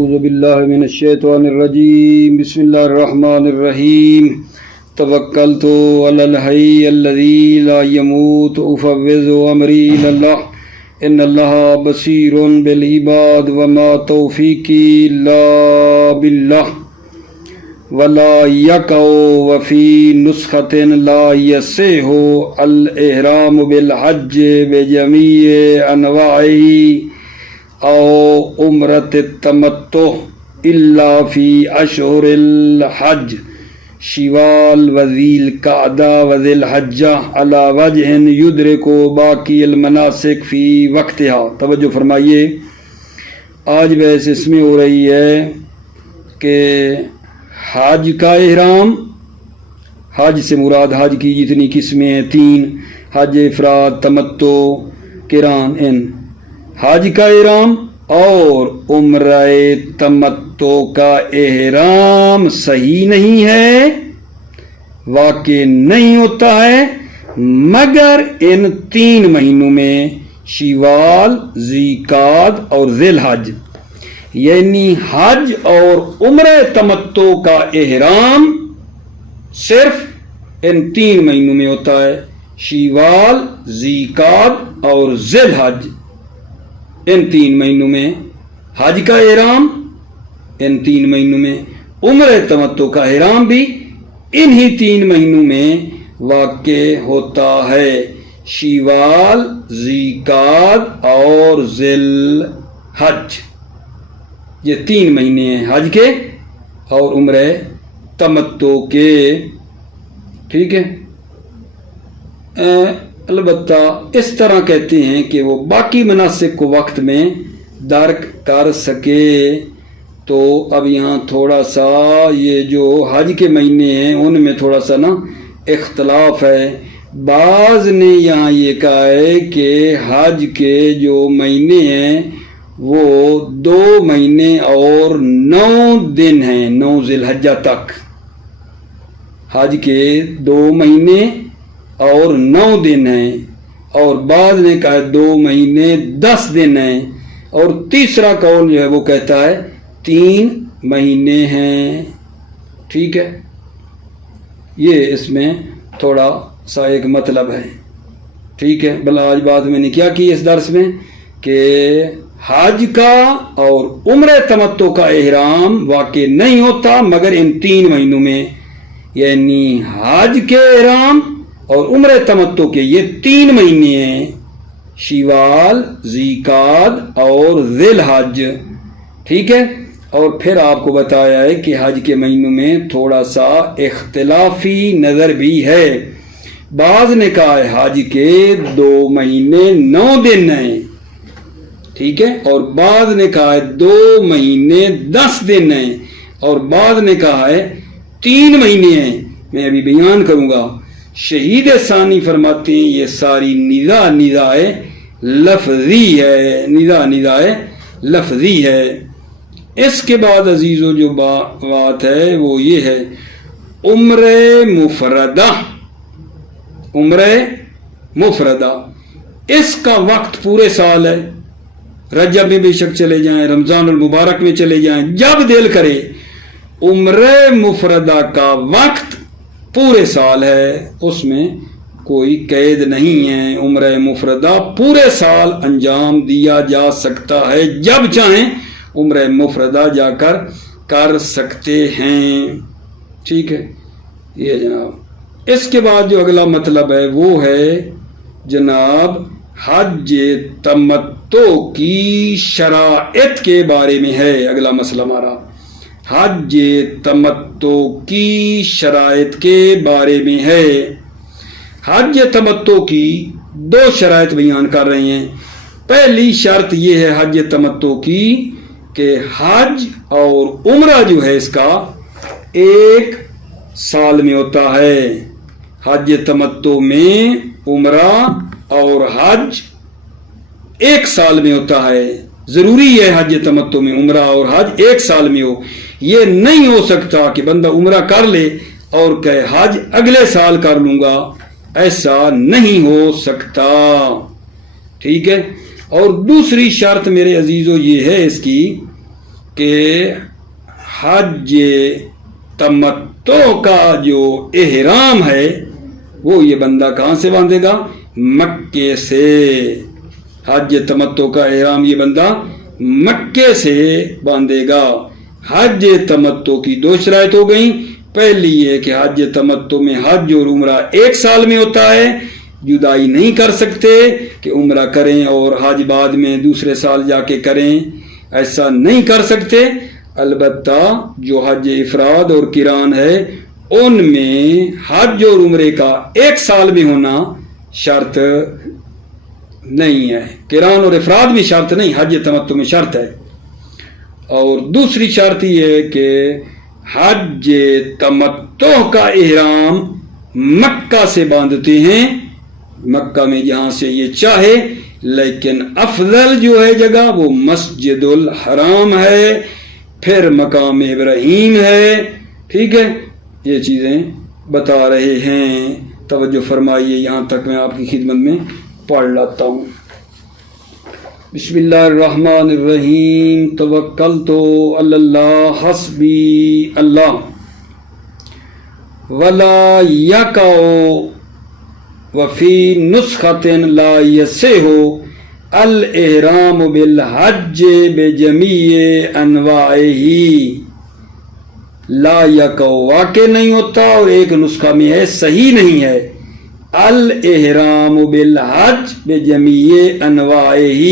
اعوذ باللہ من الشیطان الرجیم بسم اللہ الرحمن الرحیم توکلت علی الحی الذی لا یموت افوض امری الی اللہ ان اللہ بصیر بالعباد وما توفیقی الا باللہ ولا یقع وفی نسخۃ لا یصح الاحرام بالحج بجمیع انواعہ او عمرۃ التمتع الا فی اشہر الحج شوال وذی القعدہ وذی الحجہ علی وجہ یدرک باقی المناسک فی وقتہا۔ توجہ فرمائیے، آج بحث اس میں ہو رہی ہے کہ حج کا احرام، حج سے مراد حج کی جتنی قسمیں ہیں 3، حج افراد، تمتع، قران۔ حج کا احرام اور عمرہ تمتع کا احرام صحیح نہیں ہے، واقع نہیں ہوتا ہے مگر ان 3 مہینوں میں شوال، ذیقعدہ اور ذی الحج، یعنی حج اور عمرہ تمتع کا احرام صرف ان 3 مہینوں میں ہوتا ہے، شوال، ذیقعدہ اور ذی الحج۔ ان 3 مہینوں میں حج کا احرام، ان 3 مہینوں میں عمرہ تمتع کا احرام بھی انہی 3 مہینوں میں واقع ہوتا ہے، شوال، ذیقعدہ اور ذی الحج۔ یہ 3 مہینے ہیں حج کے اور عمرہ تمتع کے، ٹھیک ہے۔ البتہ اس طرح کہتے ہیں کہ وہ باقی مناسک کو وقت میں درک کر سکے، تو اب یہاں تھوڑا سا یہ جو حج کے مہینے ہیں ان میں تھوڑا سا نا اختلاف ہے۔ بعض نے یہاں یہ کہا ہے کہ حج کے جو مہینے ہیں وہ 2 مہینے اور 9 دن ہیں، 9 ذی الحجہ تک۔ حج کے 2 مہینے اور 9 دن ہیں، اور بعض نے کہا 2 مہینے 10 دن ہیں، اور تیسرا قول جو ہے وہ کہتا ہے 3 مہینے ہیں، ٹھیک ہے۔ یہ اس میں تھوڑا سا ایک مطلب ہے، ٹھیک ہے۔ بل آج بات میں نے کیا کی اس درس میں کہ حج کا اور عمرہ تمتع کا احرام واقع نہیں ہوتا مگر ان 3 مہینوں میں، یعنی حج کے احرام اور عمرہ تمتع کے یہ 3 مہینے ہیں، شوال، ذیقعدہ اور ذی الحج، ٹھیک ہے۔ اور پھر آپ کو بتایا ہے کہ حج کے مہینوں میں تھوڑا سا اختلافی نظر بھی ہے۔ بعض نے کہا ہے حج کے 2 مہینے 9 دن ہیں، ٹھیک ہے، اور بعض نے کہا ہے 2 مہینے 10 دن ہیں، اور بعض نے کہا ہے 3 مہینے ہیں۔ میں ابھی بیان کروں گا۔ شہید ثانی فرماتے ہیں یہ ساری نزاع لفظی ہے، نزاع لفظی ہے۔ اس کے بعد عزیزو جو بات ہے وہ یہ ہے عمرہ مفردہ، اس کا وقت پورے سال ہے، رجب میں بے شک چلے جائیں، رمضان المبارک میں چلے جائیں، جب دل کرے۔ عمرہ مفردہ کا وقت پورے سال ہے، اس میں کوئی قید نہیں ہے۔ عمرہ مفردہ پورے سال انجام دیا جا سکتا ہے، جب چاہیں عمرہ مفردہ جا کر سکتے ہیں، ٹھیک ہے۔ یہ جناب اس کے بعد جو اگلا مطلب ہے وہ ہے جناب حج تمتع کی شرائط کے بارے میں ہے۔ اگلا مسئلہ ہمارا حج تمتع کی شرائط کے بارے میں ہے۔ حج تمتع کی 2 شرائط بیان کر رہے ہیں۔ پہلی شرط یہ ہے حج تمتع کی کہ حج اور عمرہ جو ہے اس کا 1 سال میں ہوتا ہے۔ حج تمتع میں عمرہ اور حج 1 سال میں ہوتا ہے۔ ضروری ہے حج تمتع میں عمرہ اور حج 1 سال میں ہو۔ یہ نہیں ہو سکتا کہ بندہ عمرہ کر لے اور کہے حج اگلے سال کر لوں گا، ایسا نہیں ہو سکتا، ٹھیک ہے۔ اور دوسری شرط میرے عزیزو یہ ہے اس کی کہ حج تمتع کا جو احرام ہے وہ یہ بندہ کہاں سے باندھے گا؟ مکے سے۔ حج تمتع کا احرام یہ بندہ مکے سے باندھے گا۔ حج تمتع کی دو شرائط ہو گئیں۔ پہلی یہ کہ حج تمتع میں حج اور عمرہ ایک سال میں ہوتا ہے، جدائی نہیں کر سکتے کہ عمرہ کریں اور حج بعد میں دوسرے سال جا کے کریں، ایسا نہیں کر سکتے۔ البتہ جو حج افراد اور قران ہے ان میں حج اور عمرے کا ایک سال میں ہونا شرط نہیں ہے، قران اور افراد میں شرط نہیں، حج تمتع میں شرط ہے۔ اور دوسری شرط یہ ہے کہ حج تمتع کا احرام مکہ سے باندھتے ہیں، مکہ میں جہاں سے یہ چاہے، لیکن افضل جو ہے جگہ وہ مسجد الحرام ہے، پھر مقام ابراہیم ہے۔ ٹھیک ہے، یہ چیزیں بتا رہے ہیں، توجہ فرمائیے، یہاں تک میں آپ کی خدمت میں پڑھ لاتا ہوں۔ بسم اللہ الرحمن الرحیم، توکلت علی اللہ حسبی اللہ ولا یقع وفی نسخۃ لا یصح الاحرام بالحج بجمیع انواعہ۔ لا یقع واقع نہیں ہوتا، اور ایک نسخہ میں ہے صحیح نہیں ہے، الاحرام بالحج بجمیع انواعہ،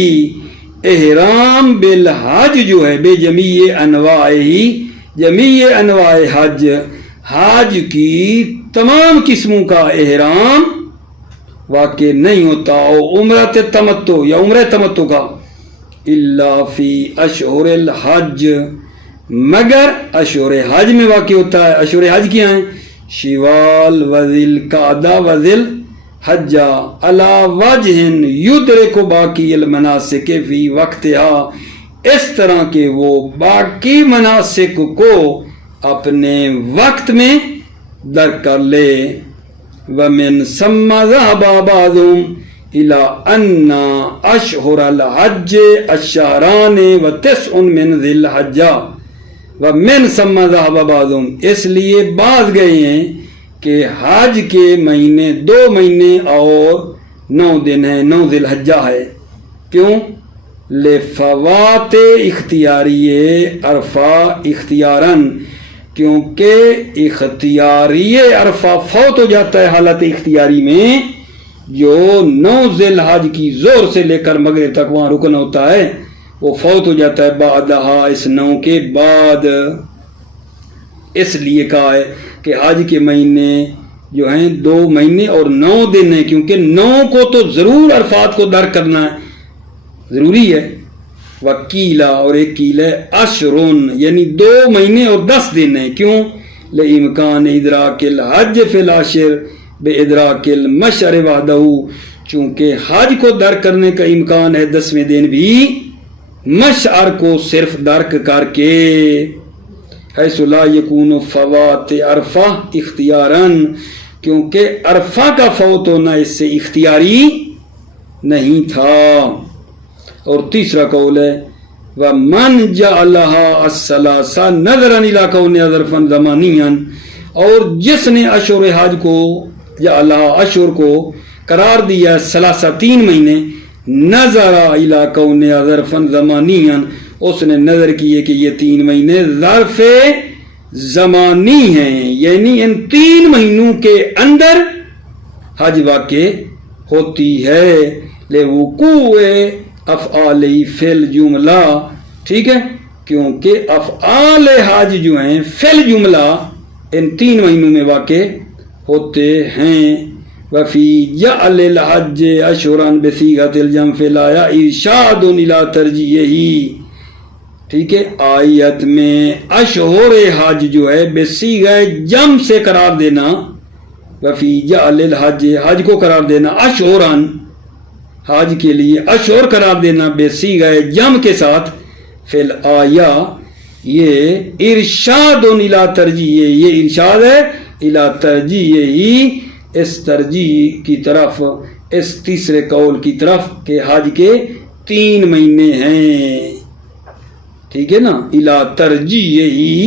احرام بالحج جو ہے بجمیع انواعہ، جمیع انواع حج، حج کی تمام قسموں کا احرام واقع نہیں ہوتا، اور عمرہ تمتع یا عمرہ تمتع کا الا فی اشہر الحج، مگر اشہر حج میں واقع ہوتا ہے۔ اشہر حج کیا ہیں؟ شوال وذی القعدہ وذی الحجہ علی وجہ یدرک باقی المناسک فی وقتہا، اس طرح کہ وہ باقی مناسک کو اپنے وقت میں درک کر لے۔ ومن ثم ذهب بعضهم الى ان اشہر الحج الشہران وتسع من ذی الحجہ، ومن ثم ذهب بعضهم، اس لیے بعض گئے ہیں کہ حج کے مہینے 2 مہینے اور 9 دن ہیں، 9 ذی الحجہ ہے۔ کیوں؟ لفوات اختیاری عرفہ اختیاراً، کیونکہ اختیاری عرفہ فوت ہو جاتا ہے حالت اختیاری میں، جو 9 ذی الحج کی زور سے لے کر مغرب تک وہاں رکن ہوتا ہے، وہ فوت ہو جاتا ہے بعدہا، اس 9 کے بعد۔ اس لیے کہا ہے کہ حج کے مہینے جو ہیں 2 مہینے اور 9 دن ہیں، کیونکہ 9 کو تو ضرور عرفات کو درک کرنا ہے، ضروری ہے۔ وکیلا، اور ایک کیل ہے اشرون، یعنی 2 مہینے اور 10 دن ہیں۔ کیوں؟ لامکان ادراک الحج فی العشر بادراک المشعر وحدہ، چونکہ حج کو درک کرنے کا امکان ہے 10ویں دن بھی مشعر کو صرف درک کر کے، حیث لا یکون فوات عرفہ اختیاراً، کیونکہ عرفہ کا فوت ہونا اس سے اختیاری نہیں تھا۔ اور تیسرا قول ہے وَمَنْ جَعَلَهَا الثَّلَاثَ نَظَرًا إِلَىٰ كَوْنِهَا ظَرْفًا زَمَانِيًّا، اور جس نے اشہر حج کو جعلها اشہر کو قرار دیا 3 مہینے، نظر إِلَىٰ كَوْنِهَا ظَرْفًا زَمَانِيًّا، اس نے نظر کیے کہ یہ 3 مہینے ظرف زمانی ہیں، یعنی ان 3 مہینوں کے اندر حج واقع ہوتی ہے، لِوُقُوعِ افعالی فی الجملہ، ٹھیک ہے، کیونکہ افعال حج جو ہیں فی الجملہ ان 3 مہینوں میں واقع ہوتے ہیں۔ وفی جعل الحج اشہرا بصیغۃ الجمع فی الآیہ ارشاد الی ترجیحہ، ٹھیک ہے، آیت میں اشہر حج جو ہے بصیغہ جمع سے قرار دینا، وفی جعل الحج، حج کو قرار دینا اشہرا، حج کے لیے اشہر قرار دینا بصیغہ جمع کے ساتھ، فی الآیہ، یہ ارشاد الی ترجیحہ، یہ ارشاد ہے الی ترجیحہ، اس ترجیح کی طرف، اس تیسرے قول کی طرف کہ حج کے 3 مہینے ہیں۔ ٹھیک ہے نا، الا ترجیح ہی،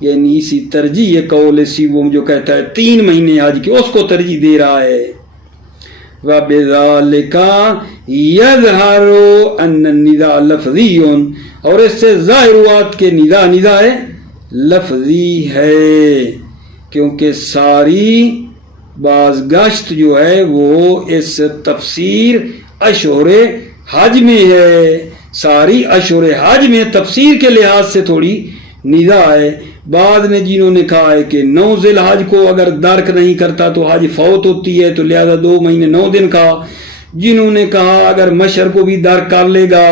یعنی اسی ترجیح قول سیوم جو کہتا ہے 3 مہینے حج کے، اس کو ترجیح دے رہا ہے۔ وَبِذَالِكَ يَظْهَرُ أَنَّ النِّدَاءَ لَفْظِيٌّ، اور اس سے ظاہر ہوا کہ ندا ہے لفظی ہے، کیونکہ ساری بازگشت جو ہے وہ اس تفسیر اشہر حج میں ہے، ساری اشہر حج میں تفسیر کے لحاظ سے تھوڑی ندا ہے۔ بعد نے جنہوں نے کہا ہے کہ 9 ذی الحج کو اگر درک نہیں کرتا تو حج فوت ہوتی ہے، تو لہذا 2 مہینے 9 دن کا۔ جنہوں نے کہا اگر مشر کو بھی درک کر لے گا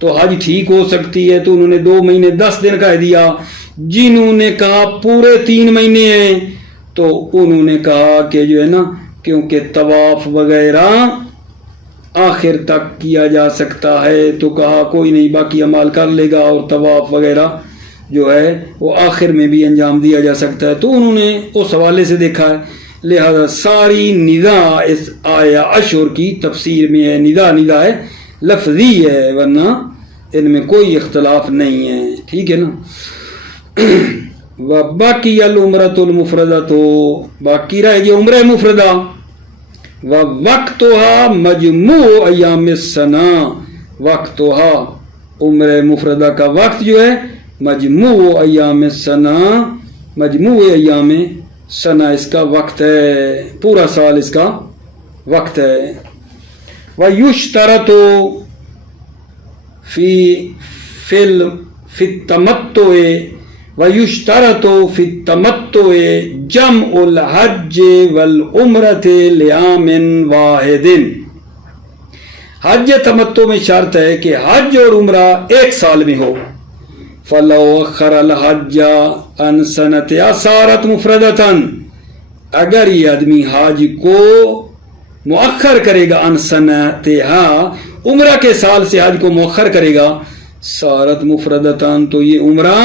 تو حج ٹھیک ہو سکتی ہے، تو انہوں نے 2 مہینے 10 دن کہہ دیا۔ جنہوں نے کہا پورے 3 مہینے ہیں تو انہوں نے کہا کہ جو ہے نا، کیونکہ طواف وغیرہ آخر تک کیا جا سکتا ہے، تو کہا کوئی نہیں، باقی اعمال کر لے گا، اور طواف وغیرہ جو ہے وہ آخر میں بھی انجام دیا جا سکتا ہے، تو انہوں نے اس حوالے سے دیکھا ہے۔ لہذا ساری ندا اس آیا اشہر کی تفسیر میں ہے، ندا ہے لفظی ہے، ورنہ ان میں کوئی اختلاف نہیں ہے، ٹھیک ہے نا۔ وَبَقِيَ الْعُمْرَةُ الْمُفْرَدَةُ، باقی رہ گیا عمرہ مفردہ۔ وَوَقْتُهَا مَجْمُوعُ أَيَّامِ السَّنَةِ، وقتها عمرہ مفردہ کا وقت جو ہے مجموع ایام السنہ، مجموع ایام سنہ اس کا وقت ہے، پورا سال اس کا وقت ہے۔ وَيُشْتَرَطُ فِي التَّمَتُّعِ، وَيُشْتَرَطُ فِي التَّمَتُّعِ جَمْعُ الْحَجِّ وَالْعُمْرَةِ لِعَامٍ وَاحِدٍ، حج تمتع میں شرط ہے کہ حج اور عمرہ ایک سال میں ہو۔ فَلَوْ أَخَّرَ الْحَجَّ عَنْ سَنَتِهَا صَارَتْ مُفْرَدَةً، اگر یہ آدمی حج کو مؤخر کرے گا، عن سنتها عمرہ کے سال سے حج کو مؤخر کرے گا، صارت مفردتان تو یہ عمرہ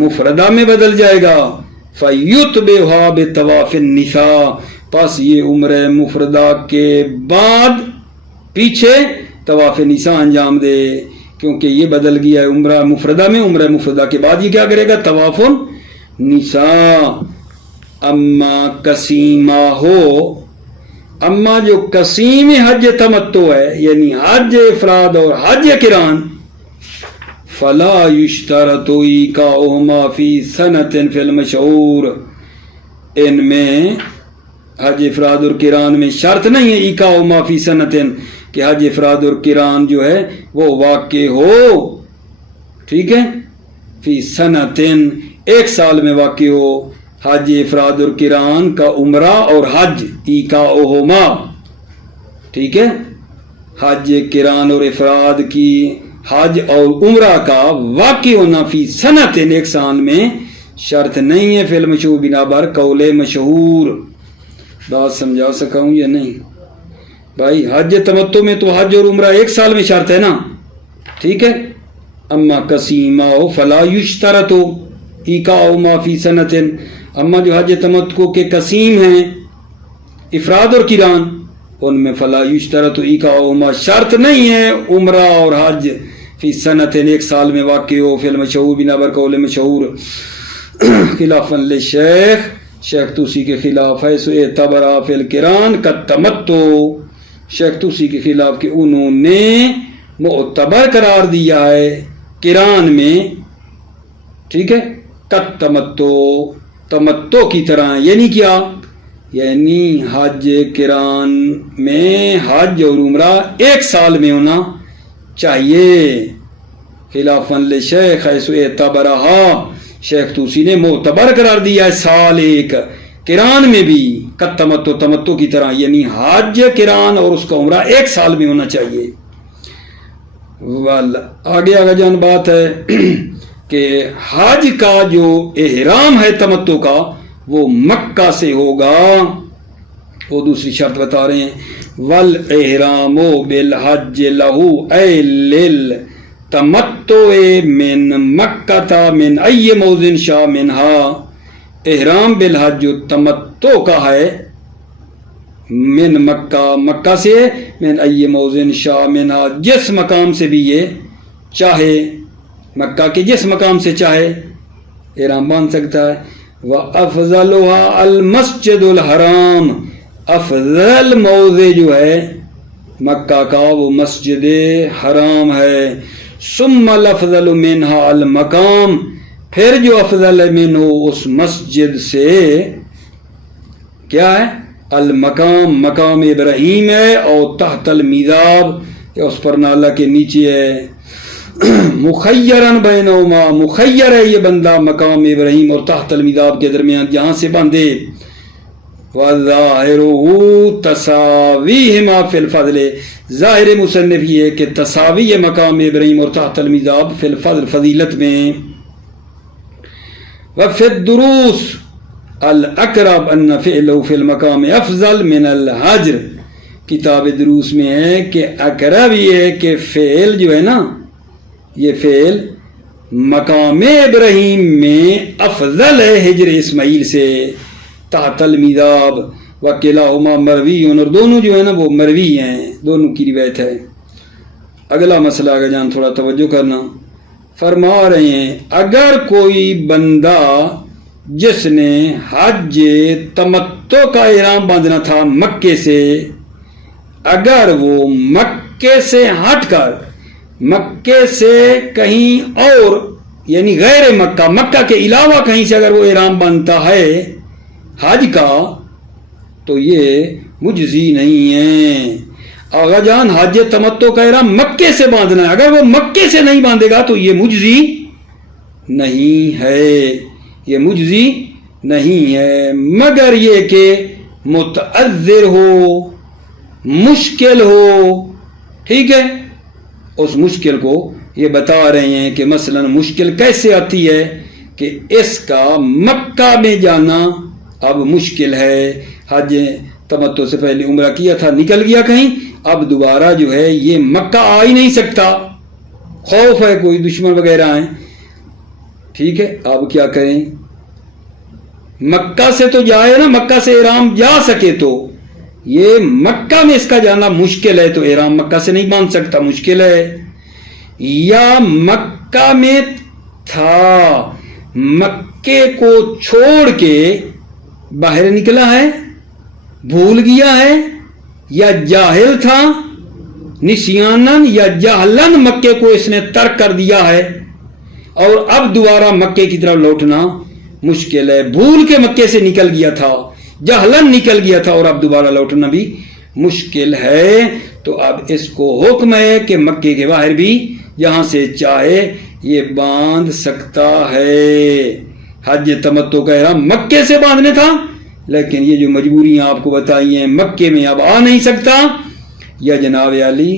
مفردہ میں بدل جائے گا۔ فَيُتْبِعُهَا بِطَوَافِ النِّسَاءِ، پس یہ عمرہ مفردہ کے بعد پیچھے طواف نساء انجام دے، کیونکہ یہ بدل گیا ہے عمرہ مفردہ میں، عمرہ مفردہ کے بعد یہ کیا کرے گا؟ طواف نساء۔ اما قسیمہ ہو، اما جو قسیم حج تمتع ہے، یعنی حج افراد اور حج قران، فلا یشترط ایقاؤہما فی سنۃ فی المشہور، ان میں حج افراد اور قران میں شرط نہیں ہے ایقاؤہما فی سنۃ، کہ حج افراد اور قران جو ہے وہ واقع ہو، ٹھیک ہے، فی سنۃ ایک سال میں واقع ہو، حج افراد اور قران کا عمرہ اور حج ایقاؤہما، ٹھیک ہے، حج قران اور افراد کی حج اور عمرہ کا واقع ہونا فی سنۃ ایک سال میں شرط نہیں ہے، فی المشہور بنا بر قول مشہور۔ بات سمجھا سکا ہوں یا نہیں بھائی؟ حج تمتع میں تو حج اور عمرہ ایک سال میں شرط ہے نا، ٹھیک ہے۔ اما قسیمہ فلا یشترط ایقاؤہما فی سنۃ، اما جو حج تمتع کے قسیم ہیں افراد اور قران، ان میں فلا یشترط ایقاؤہما شرط نہیں ہے عمرہ اور حج فی سنۃ ایک سال میں واقع ہو، فی المشہور بنا بر قول مشہور، خلافا للشیخ، شیخ توسی کے خلاف ہے، سو اعتبرا فی القران کا تمتع، شیخ توسی کے خلاف کہ انہوں نے معتبر قرار دیا ہے قران میں، ٹھیک ہے، قد تمتع، تمتع کی طرح، یعنی کیا؟ یعنی حج قران میں حج اور عمرہ ایک سال میں ہونا چاہیے، خلافا للشیخ حیث اعتبرہا، شیخ توسی نے معتبر قرار دیا ہے سال ایک قران میں بھی، قد تمتع، تمتع کی طرح، یعنی حج قران اور اس کا عمرہ ایک سال میں ہونا چاہیے۔ آگے جان بات ہے کہ حج کا جو احرام ہے تمتع کا وہ مکہ سے ہوگا، وہ دوسری شرط بتا رہے ہیں، والاحرام بالحج لہو اے للتمتع من مکہ من ای موضع شاء منہا، احرام بالحج تمتع کا ہے من مکہ، مکہ سے، من ای موضع شاء منہا، جس مقام سے بھی یہ چاہے، مکہ کے جس مقام سے چاہے احرام باندھ سکتا ہے. وَأَفْضَلُهَا الْمَسْجِدُ الْحَرَامُ، افضل موضع جو ہے مکہ کا وہ مسجد حرام ہے. ثم الافضل منها المقام، پھر جو افضل منہ اس مسجد سے کیا ہے؟ المقام، مقام ابراہیم ہے، اور تحت المیزاب، اس پر نالہ کے نیچے ہے. مخیرن بینہما، مخیر ہے یہ بندہ مقام ابراہیم اور تحت المیزاب کے درمیان جہاں سے باندھے. وَظَاهِرُهُ تَسَاوِيهِمَا فِي الْفَضْلِ، ظاہر مصنف یہ ہے کہ تساوی مقام ابراہیم اور تحت المیزاب فی الفضل، فضیلت میں. وفی الدروس الاقرب ان فعلہ فی المقام افضل من الحجر، کتاب دروس میں ہے کہ اقرب یہ ہے کہ فعل جو ہے نا، یہ فعل مقام ابراہیم میں افضل ہے حجر اسماعیل سے. تحت المیزاب وکلاہما مروی، اور دونوں جو ہے نا وہ مروی ہیں، دونوں کی روایت ہے. اگلا مسئلہ آگے جان تھوڑا توجہ کرنا. فرما رہے ہیں اگر کوئی بندہ جس نے حج تمتع کا احرام باندھنا تھا مکے سے، اگر وہ مکے سے ہٹ کر مکے سے کہیں اور یعنی غیر مکہ، مکہ کے علاوہ کہیں سے اگر وہ احرام باندھتا ہے حج کا، تو یہ مجزی نہیں ہے. آغا جان حج تمتع کا احرام مکے سے باندھنا ہے، اگر وہ مکے سے نہیں باندھے گا تو یہ مجزی نہیں ہے، یہ مجزی نہیں ہے، مگر یہ کہ متعذر ہو، مشکل ہو. ٹھیک ہے، اس مشکل کو یہ بتا رہے ہیں کہ مثلا مشکل کیسے آتی ہے کہ اس کا مکہ میں جانا اب مشکل ہے. حج تمتع سے پہلے عمرہ کیا تھا، نکل گیا کہیں، اب دوبارہ جو ہے یہ مکہ آ ہی نہیں سکتا، خوف ہے کوئی دشمن وغیرہ ہیں. ٹھیک ہے، اب کیا کریں؟ مکہ سے تو جائے نا، مکہ سے احرام جا سکے تو، یہ مکہ میں اس کا جانا مشکل ہے تو احرام مکہ سے نہیں باندھ سکتا، مشکل ہے. یا مکہ میں تھا، مکے کو چھوڑ کے باہر نکلا ہے، بھول گیا ہے، یا جاہل تھا، نسیانن یا جہلن مکے کو اس نے ترک کر دیا ہے، اور اب دوبارہ مکے کی طرف لوٹنا مشکل ہے. بھول کے مکے سے نکل گیا تھا، جہلن نکل گیا تھا، اور اب دوبارہ لوٹنا بھی مشکل ہے. تو اب اس کو حکم ہے کہ مکے کے باہر بھی جہاں سے چاہے یہ باندھ سکتا ہے. حج تمتع کا احرام مکے سے باندھنے تھا، لیکن یہ جو مجبوریاں آپ کو بتائی ہیں مکے میں اب آ نہیں سکتا، یا جناب علی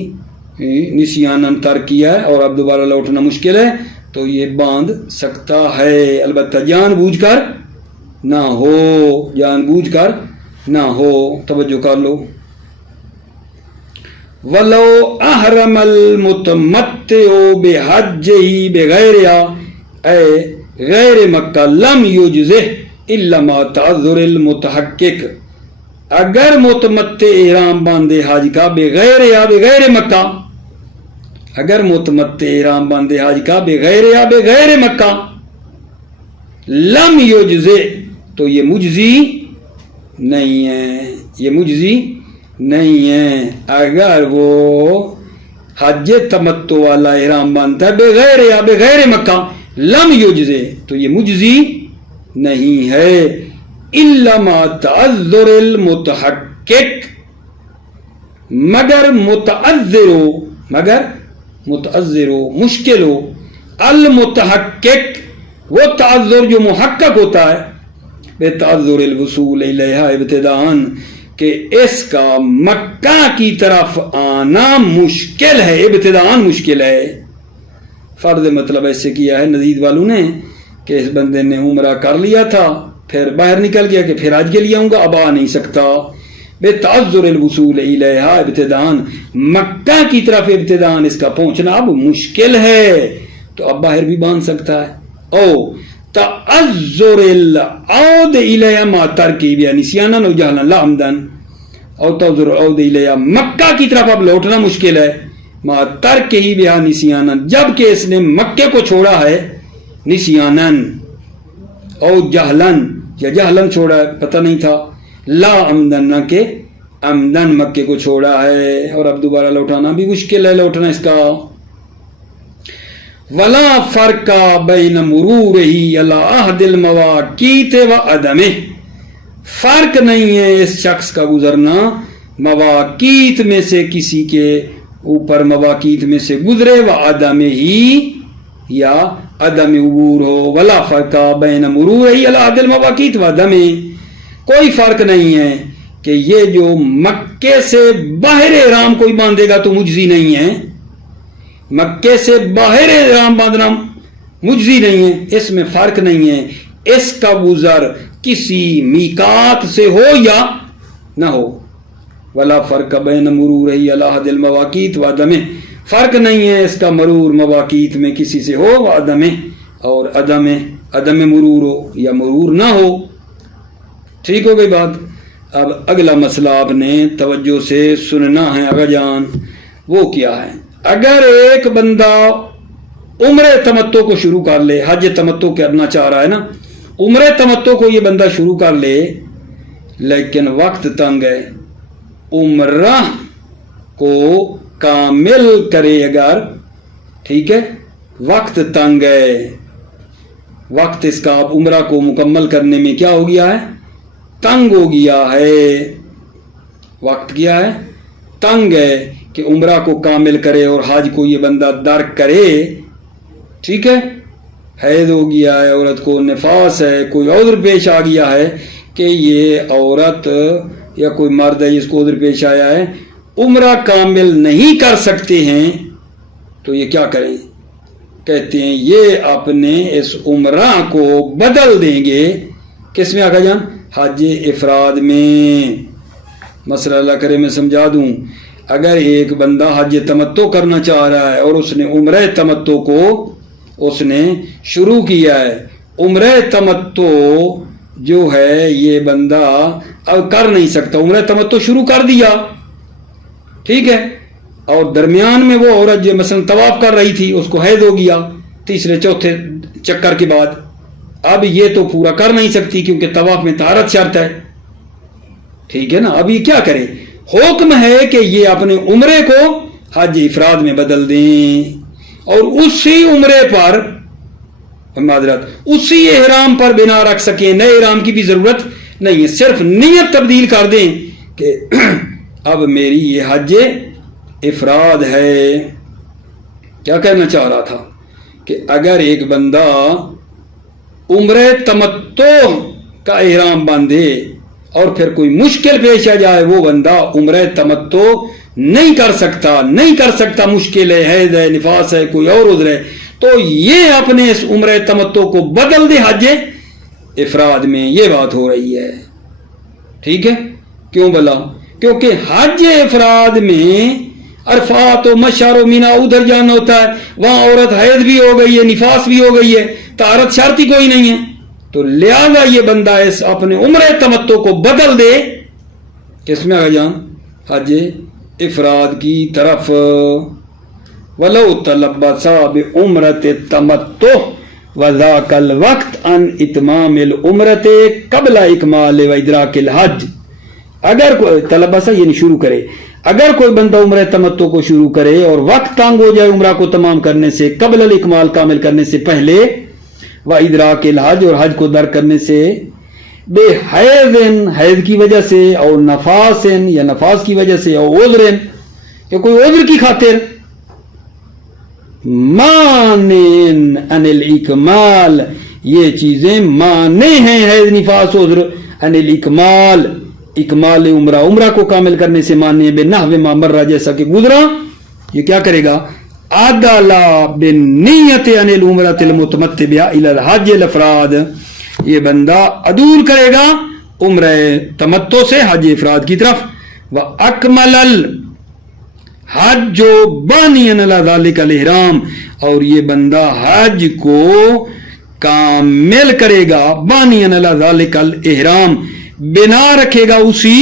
نسیانن ترک کیا ہے اور اب دوبارہ لوٹنا مشکل ہے، تو یہ باندھ سکتا ہے، البتہ جان بوجھ کر نہ ہو، جان بوجھ کر نہ ہو. توجہ کر لو. وَلَوْ أَحْرَمَ الْمُتَمَتِّعُ بِحَجِّهِ بِغَيْرِهَا، اے غیر مکہ، لم یجزہ الا ما تعذر المتحقق، اگر متمتع احرام باندھے حج کا بغیر یا بغیر مکہ، اگر متمتع احرام باندھے حج کا بغیر یا بغیر مکہ، لم یجزہ، تو یہ مجزی نہیں ہے، یہ مجزی نہیں ہے. اگر وہ حج تمتع والا احرام باندھتا ہے بغیر یا بغیر مکہ، لم یجزہ، تو یہ مجزی نہیں ہے. الا ما تعذر المتحقق، مگر متعذر ہو، مگر متعذر ہو، مشکل ہو، المتحقق، وہ تعذر جو محقق ہوتا ہے، بے تعذر الوصول الیہا ابتداءً، کہ اس کا مکہ کی طرف آنا مشکل ہے، ابتداءً مشکل ہے. فرض مطلب ایسے کیا ہے نزید والوں نے کہ اس بندے نے عمرہ کر لیا تھا، پھر باہر نکل گیا کہ پھر حج کے لیے آؤں گا، اب آ نہیں سکتا. بے تعذر الوصول الیہا ابتداءً، مکہ کی طرف ابتداءً اس کا پہنچنا اب مشکل ہے، تو اب باہر بھی باندھ سکتا ہے. او تعذر العود الیہا ما ترکی بیا نسیانا و جہلا لا عمدن، اور تعذر العود الیہا، مکہ کی طرف اب لوٹنا مشکل ہے، ما ترک ہی بہا نسیانن، جبکہ اس نے مکے کو چھوڑا ہے نسیانن او جہلن، یا جہلن چھوڑا ہے پتہ نہیں تھا، لا عمدن، نہ کہ عمدن مکے کو چھوڑا ہے، اور اب دوبارہ لوٹانا بھی مشکل ہے لوٹنا اس کا۔ ولا فرق بین مرورہ علی عہد المواقیت و عدمہ، فرق نہیں ہے اس شخص کا گزرنا مواقیت میں سے کسی کے اوپر مواقیت میں سے گزرے و عدم ہی یا عدم عبور ہو۔ ولا فرق بین مرورہ علی عہد المواقیت و عدمہ، کوئی فرق نہیں ہے کہ یہ جو مکے سے باہر احرام کوئی باندھے گا تو مجزی نہیں ہے، مکے سے باہر احرام باندھنا مجزی نہیں ہے، اس میں فرق نہیں ہے، اس کا گزر کسی میقات سے ہو یا نہ ہو۔ ولا فرق بین مرورہ علی عہد المواقیت و عدمہ، فرق نہیں ہے اس کا مرور مواقیت میں کسی سے ہو و عدمہ، اور عدم مرور ہو یا مرور نہ ہو۔ ٹھیک ہو گئی بات۔ اب اگلا مسئلہ آپ نے توجہ سے سننا ہے آقا جان، وہ کیا ہے؟ اگر ایک بندہ عمرہ تمتع کو شروع کر لے، حج تمتع کرنا چاہ رہا ہے نا، عمرہ تمتع کو یہ بندہ شروع کر لے، لیکن وقت تنگ ہے، عمرہ کو کامل کرے اگر، ٹھیک ہے، وقت تنگ ہے، وقت اس کا اب عمرہ کو مکمل کرنے میں کیا ہو گیا ہے؟ تنگ ہو گیا ہے، وقت کیا ہے؟ تنگ ہے کہ عمرہ کو کامل کرے اور حج کو یہ بندہ درک کرے، ٹھیک ہے، حیض ہو گیا ہے، عورت کو نفاس ہے، کوئی عذر پیش آ گیا ہے کہ یہ عورت یا کوئی مرد ہے جس کو عذر پیش آیا ہے، عمرہ کامل نہیں کر سکتے ہیں، تو یہ کیا کریں؟ کہتے ہیں یہ اپنے اس عمرہ کو بدل دیں گے، کس میں آقا جان؟ حج افراد میں۔ مسئلہ اللہ کرے میں سمجھا دوں، اگر ایک بندہ حج تمتع کرنا چاہ رہا ہے اور اس نے عمرہ تمتع کو اس نے شروع کیا ہے، عمرہ تمتع جو ہے یہ بندہ اب کر نہیں سکتا، عمرہ تمتع شروع کر دیا، ٹھیک ہے، اور درمیان میں وہ عورت جو مثلا طواف کر رہی تھی اس کو حیض ہو گیا تیسرے چوتھے چکر کے بعد، اب یہ تو پورا کر نہیں سکتی کیونکہ طواف میں طہارت شرط ہے، ٹھیک ہے نا، اب یہ کیا کرے؟ حکم ہے کہ یہ اپنے عمرے کو حج افراد میں بدل دیں اور اسی عمرے پر معذرت اسی احرام پر بنا رکھ سکیں، نئے احرام کی بھی ضرورت نہیں ہے، صرف نیت تبدیل کر دیں کہ اب میری یہ حج افراد ہے۔ کیا کہنا چاہ رہا تھا کہ اگر ایک بندہ عمرہ تمتع کا احرام باندھے اور پھر کوئی مشکل پیش آ جائے، وہ بندہ عمرہ تمتع نہیں کر سکتا، مشکل ہے، حیض ہے، نفاس ہے، کوئی اور عذر ہے، تو یہ اپنے اس عمرہ تمتع کو بدل دے حج افراد میں، یہ بات ہو رہی ہے، ٹھیک ہے۔ کیوں بلا؟ کیونکہ حج افراد میں عرفات و مشعر و مینا ادھر جانا ہوتا ہے، وہاں عورت حیض بھی ہو گئی ہے، نفاس بھی ہو گئی ہے، طہارت شرط ہی کوئی نہیں ہے، تو لہذا یہ بندہ اس اپنے عمرہ تمتع کو بدل دے، کس میں آ جان؟ حج افراد کی طرف۔ وَلَوْ تَلَبَّسَ بِعُمْرَةِ التَّمَتُّعِ وَذَاكَ الْوَقْتِ عَنْ إِتْمَامِ الْعُمْرَةِ قَبْلَ إِكْمَالِ وَإِدْرَاكِ الْحَجِّ، اگر کوئی تلبسہ یعنی شروع کرے، اگر کوئی بندہ عمرہ تمتع کو شروع کرے اور وقت تنگ ہو جائے عمرہ کو تمام کرنے سے، قبل الاکمال کامل کرنے سے پہلے، وَإِدْرَاكِ الْحَجِّ اور حج کو درک کرنے سے، بے حیض کی وجہ سے، اور نفاس یا نفاس کی وجہ سے، اور عذر یا کوئی عذر کی خاطر، مانع عن الاکمال، یہ چیزیں مانع ہیں، حیض نفاس عذر، عن الاکمال، اکمال عمرہ کو کامل کرنے سے مانع، بنحو ما مر، جیسا کہ گزرا، یہ کیا کرے گا؟ عدلا بالنیت عن العمرۃ المتمتع بها الى الحج الافراد، یہ بندہ عدول کرے گا عمرہ تمتع سے حج افراد کی طرف، واکمل الحج بانیا علی ذلک الاحرام، اور یہ بندہ حج کو کامل کرے گا، بانیا علی ذلک الاحرام، بنا رکھے گا اسی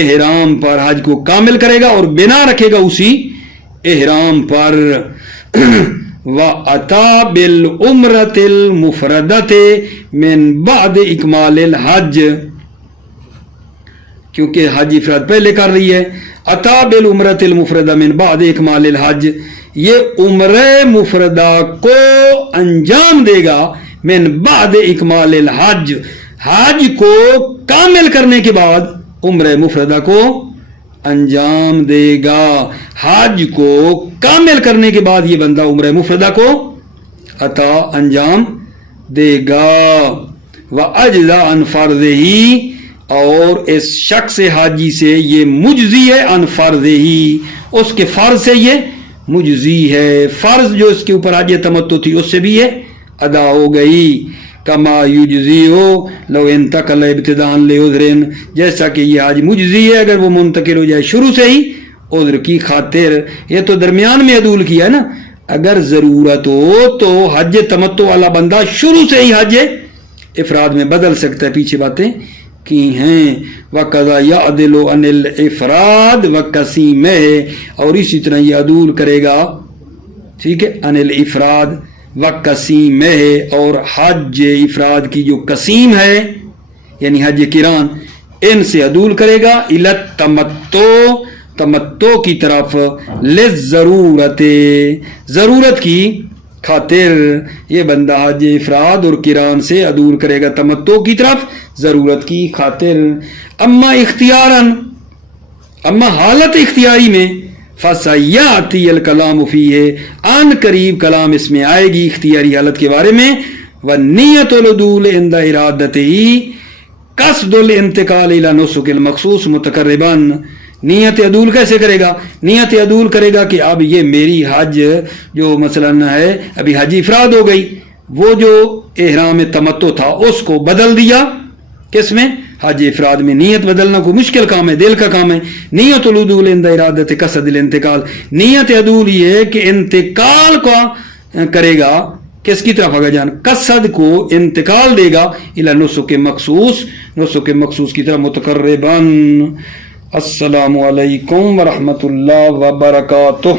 احرام پر، حج کو کامل کرے گا اور بنا رکھے گا اسی احرام پر وَأَتَى بِالْعُمْرَةِ الْمُفْرَدَةِ مِنْ بَعْدِ اِكْمَالِ الْحَجِّ، کیونکہ حج افراد پہلے کر رہی ہے. عطا بالعمرۃ المفردہ من بعد اکمال الحج، یہ عمرہ مفردہ کو انجام دے گا من بعد اکمال الحج، حج کو کامل کرنے کے بعد عمرہ مفردہ کو انجام دے گا. حج کو کامل کرنے کے بعد یہ بندہ عمرہ مفردہ کو عطا انجام دے گا. وَأَجْزَأَ عَنْ فَرْضِهِ، اور اس شخص حاجی سے یہ مجزی ہے، عن فرض ہی، اس کے فرض سے یہ مجزی ہے. فرض جو اس کے اوپر حج تمتع تھی اس سے بھی یہ ادا ہو گئی. کما یجزی ہو لو انتقل ابتداء لعذر، جیسا کہ یہ حج مجزی ہے اگر وہ منتقل ہو جائے شروع سے ہی عذر کی خاطر. یہ تو درمیان میں عدول کیا ہے نا، اگر ضرورت ہو تو حج تمتع والا بندہ شروع سے ہی حج افراد میں بدل سکتا ہے. پیچھے باتیں کی ہیں. وَقَضَى يَعْدِلُ عَنِ الْإِفْرَادِ وَقَسِيمِهِ، اور اسی طرح یہ عدول کرے گا، ٹھیک ہے، عن الافراد وَقَسِيمِهِ، اور حج افراد کی جو قسیم ہے یعنی حج قران، ان سے عدول کرے گا الی التمتع، تمتع کی طرف، للضرورت، ضرورت کی خاطر. یہ بندہ حج افراد اور قران سے عدول کرے گا تمتع کی طرف ضرورت کی خاطر. اما اختیاراً، اما حالت اختیاری میں، فَسَيَأْتِي الْكَلَامُ فِيهِ، آن قریب کلام اس میں آئے گی اختیاری حالت کے بارے میں. وَالنِّيَّةُ الْعُدُولِ عِنْدَ إِرَادَتِهِ قصد الانتقال الى نسک المخصوص متقرباً. نیت عدول کیسے کرے گا؟ نیت عدول کرے گا کہ اب یہ میری حج جو مثلا ہے ابھی حج افراد ہو گئی، وہ جو احرام تمتع تھا اس کو بدل دیا کس میں؟ حج افراد میں. نیت بدلنا کوئی مشکل کام ہے، دل کا کام ہے. نیت العدول عند ارادت قصد الانتقال، نیت عدول یہ ہے کہ انتقال کا کرے گا کس کی طرف آگے جان، قصد کو انتقال دے گا الی نسک مخصوص، نسک مخصوص کی طرف متقرباً. السلام علیکم ورحمۃ اللہ وبرکاتہ.